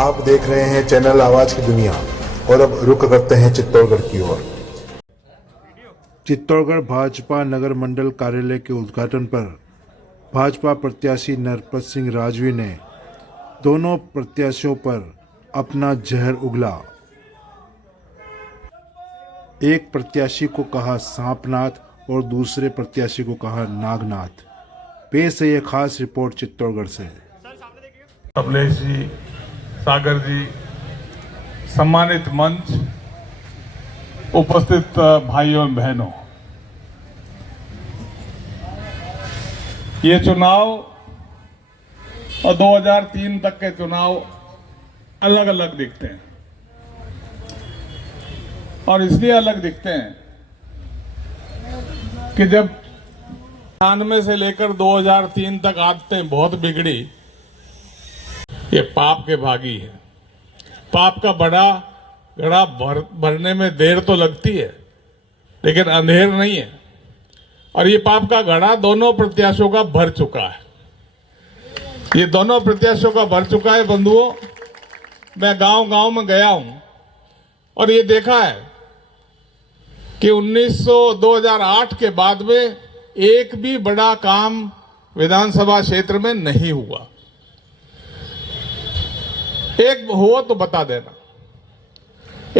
आप देख रहे हैं चैनल आवाज की दुनिया और अब रुक करते हैं चित्तौड़गढ़ की ओर। चित्तौड़गढ़ भाजपा नगर मंडल कार्यालय के उद्घाटन पर भाजपा प्रत्याशी नरपत सिंह राजवी ने दोनों प्रत्याशियों पर अपना जहर उगला। एक प्रत्याशी को कहा सांपनाथ और दूसरे प्रत्याशी को कहा नागनाथ। पेश है ये खास रिपोर्ट चित्तौड़गढ़ से। कमलेश जी, सागर जी, सम्मानित मंच, उपस्थित भाइयों और बहनों, ये चुनाव और 2003 तक के चुनाव अलग अलग दिखते हैं और इसलिए अलग दिखते हैं कि जब 98 से लेकर 2003 तक आदतें बहुत बिगड़ी। ये पाप के भागी है। पाप का बड़ा घड़ा भरने में देर तो लगती है लेकिन अंधेर नहीं है, और ये पाप का घड़ा दोनों प्रत्याशियों का भर चुका है। ये दोनों प्रत्याशियों का भर चुका है। बंधुओं, मैं गांव-गांव में गया हूं और ये देखा है कि 2008 के बाद में एक भी बड़ा काम विधानसभा क्षेत्र में नहीं हुआ। एक हुआ तो बता देना।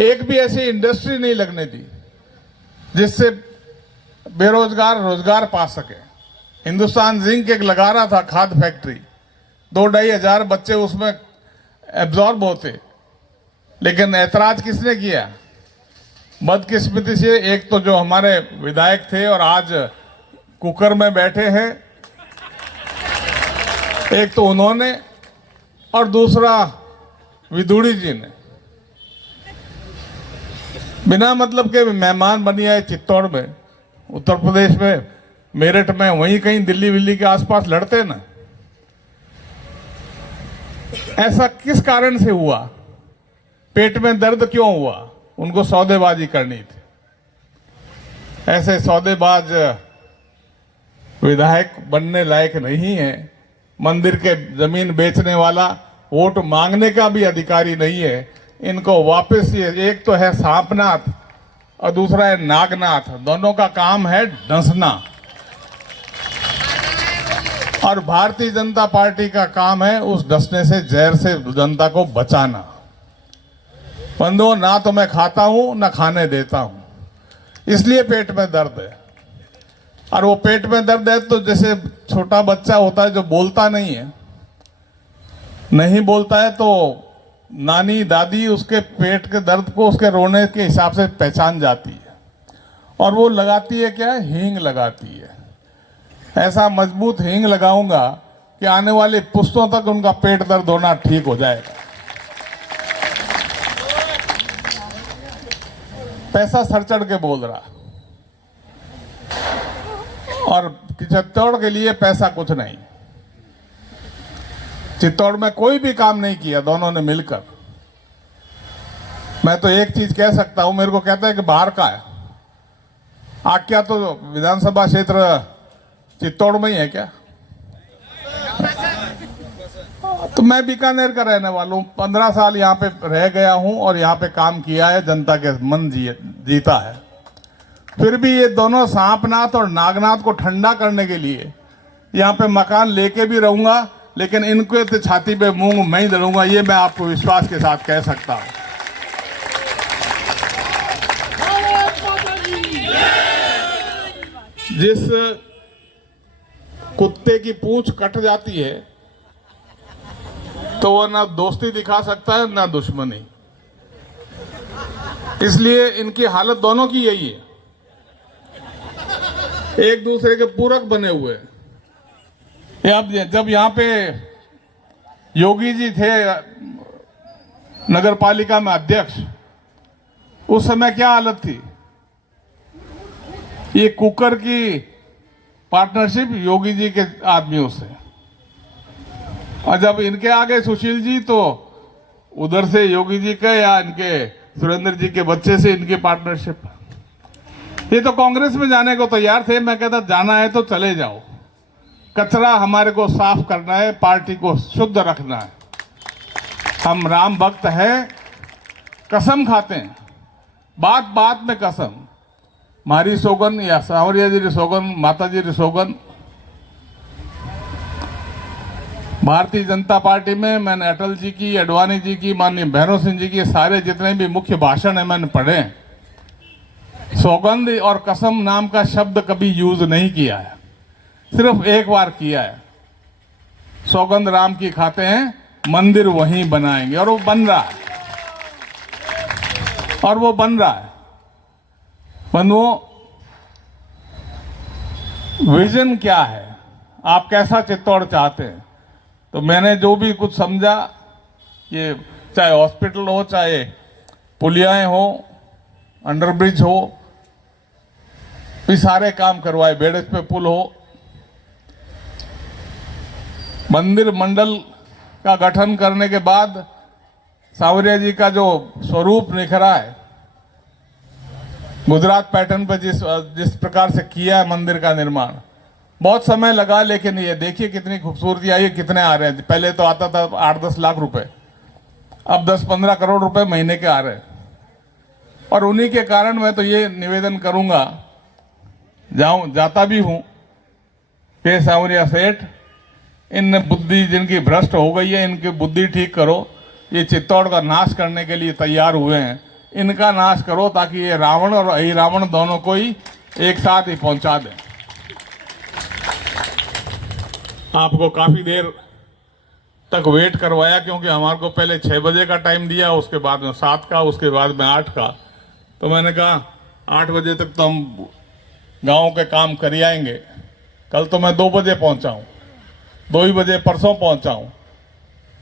एक भी ऐसी इंडस्ट्री नहीं लगने दी जिससे बेरोजगार रोजगार पा सके। हिंदुस्तान जिंक एक लगा रहा था खाद फैक्ट्री, 2-2.5 हजार बच्चे उसमें एब्जॉर्ब होते, लेकिन ऐतराज किसने किया? बदकिस्मती से एक तो जो हमारे विधायक थे और आज कुकर में बैठे हैं, एक तो उन्होंने और दूसरा विदुड़ी जी ने बिना मतलब के मेहमान बनी आए। चित्तौड़ में, उत्तर प्रदेश में, मेरठ में, वहीं कहीं दिल्ली विल्ली के आसपास लड़ते ना। ऐसा किस कारण से हुआ? पेट में दर्द क्यों हुआ? उनको सौदेबाजी करनी थी। ऐसे सौदेबाज विधायक बनने लायक नहीं है। मंदिर के जमीन बेचने वाला वोट मांगने का भी अधिकारी नहीं है। इनको वापस, ये एक तो है सांपनाथ और दूसरा है नागनाथ। दोनों का काम है डंसना, और भारतीय जनता पार्टी का काम है उस डसने से, जहर से जनता को बचाना। बंधुओं, ना तो मैं खाता हूं ना खाने देता हूं, इसलिए पेट में दर्द है। और वो पेट में दर्द है तो जैसे छोटा बच्चा होता है जो बोलता नहीं है, नहीं बोलता है, तो नानी दादी उसके पेट के दर्द को उसके रोने के हिसाब से पहचान जाती है और वो लगाती है क्या? हींग लगाती है। ऐसा मजबूत हींग लगाऊंगा कि आने वाली पुश्तों तक उनका पेट दर्द होना ठीक हो जाएगा। पैसा सर चढ़ के बोल रहा, और चित्तौड़ के लिए पैसा कुछ नहीं। चित्तौड़ में कोई भी काम नहीं किया दोनों ने मिलकर। मैं तो एक चीज कह सकता हूं, मेरे को कहता है कि बाहर का है। क्या तो विधानसभा क्षेत्र चित्तौड़ में ही है क्या? तो मैं बीकानेर का रहने वाला हूं, 15 साल यहाँ पे रह गया हूं और यहाँ पे काम किया है, जनता के मन जीता है। फिर भी ये दोनों सांपनाथ और नागनाथ को ठंडा करने के लिए यहाँ पे मकान लेके भी रहूंगा, लेकिन इनको तो छाती पे मूंग मैं ही दलूंगा, ये मैं आपको विश्वास के साथ कह सकता हूं। जिस कुत्ते की पूंछ कट जाती है तो वो ना दोस्ती दिखा सकता है ना दुश्मनी। इसलिए इनकी हालत दोनों की यही है, एक दूसरे के पूरक बने हुए हैं। जब यहाँ पे योगी जी थे नगर पालिका में अध्यक्ष, उस समय क्या हालत थी? ये कुकर की पार्टनरशिप योगी जी के आदमियों से, और जब इनके आगे सुशील जी, तो उधर से योगी जी के या इनके सुरेंद्र जी के बच्चे से इनकी पार्टनरशिप। ये तो कांग्रेस में जाने को तैयार थे। मैं कहता जाना है तो चले जाओ, कचरा हमारे को साफ करना है, पार्टी को शुद्ध रखना है। हम राम भक्त हैं, कसम खाते हैं, बात बात में कसम। मारी सोगन या सांवरिया जी री सोगन, माता जी री सोगन। भारतीय जनता पार्टी में मैंने अटल जी की, अडवाणी जी की, माननीय भैरव सिंह जी की सारे जितने भी मुख्य भाषण है मैंने पढ़े। सौगंध और कसम नाम का शब्द कभी यूज नहीं किया है, सिर्फ एक बार किया है। सौगंध राम की खाते हैं, मंदिर वहीं बनाएंगे, और वो बन रहा है, और वो बन रहा है। बंधुओं, विजन क्या है, आप कैसा चित्तौड़ चाहते हैं? तो मैंने जो भी कुछ समझा, ये चाहे हॉस्पिटल हो, चाहे पुलियाएं हो, अंडरब्रिज हो, ये सारे काम करवाए, बेड़े पे पुल हो। मंदिर मंडल का गठन करने के बाद सांवरिया जी का जो स्वरूप निखरा है, गुजरात पैटर्न पर जिस प्रकार से किया है मंदिर का निर्माण, बहुत समय लगा, लेकिन ये देखिए कितनी खूबसूरती आई है। कितने आ रहे हैं? पहले तो आता था 8-10 लाख रुपए, अब 10-15 करोड़ रुपए महीने के आ रहे हैं। और उन्हीं के कारण मैं तो ये निवेदन करूंगा, जाता भी हूं कि सांवरिया सेठ, इन बुद्धि जिनकी भ्रष्ट हो गई है, इनकी बुद्धि ठीक करो। ये चित्तौड़ का नाश करने के लिए तैयार हुए हैं, इनका नाश करो, ताकि ये रावण और अहि रावण दोनों को ही एक साथ ही पहुंचा दें। आपको काफी देर तक वेट करवाया, क्योंकि हमारे को पहले 6 बजे का टाइम दिया, उसके बाद में 7 का, उसके बाद में 8 का। तो मैंने कहा 8 बजे तक तो हम गांव के काम कर आएंगे। कल तो मैं 2 बजे पहुंचा हूं, 2 ही बजे परसों पहुंचा हूं,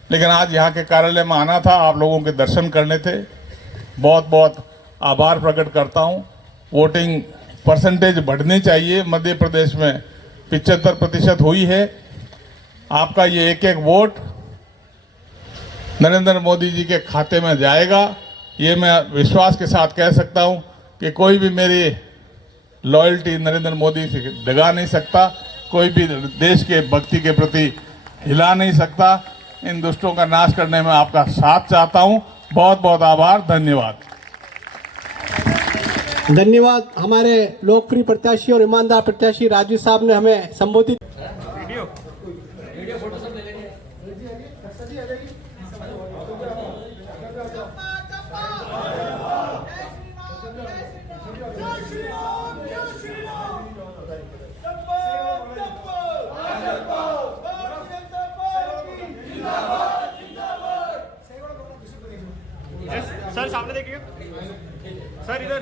लेकिन आज यहाँ के कार्यालय में आना था, आप लोगों के दर्शन करने थे। बहुत बहुत आभार प्रकट करता हूं। वोटिंग परसेंटेज बढ़नी चाहिए, मध्य प्रदेश में 75% हुई है। आपका ये एक एक वोट नरेंद्र मोदी जी के खाते में जाएगा, ये मैं विश्वास के साथ कह सकता हूं कि कोई भी मेरी लॉयल्टी नरेंद्र मोदी से दगा नहीं सकता, कोई भी देश के भक्ति के प्रति हिला नहीं सकता। इन दुष्टों का नाश करने में आपका साथ चाहता हूं। बहुत बहुत आभार, धन्यवाद। धन्यवाद। हमारे लोकप्रिय प्रत्याशी और ईमानदार प्रत्याशी राजू साहब ने हमें संबोधित। सर सामने देखिए, सर इधर।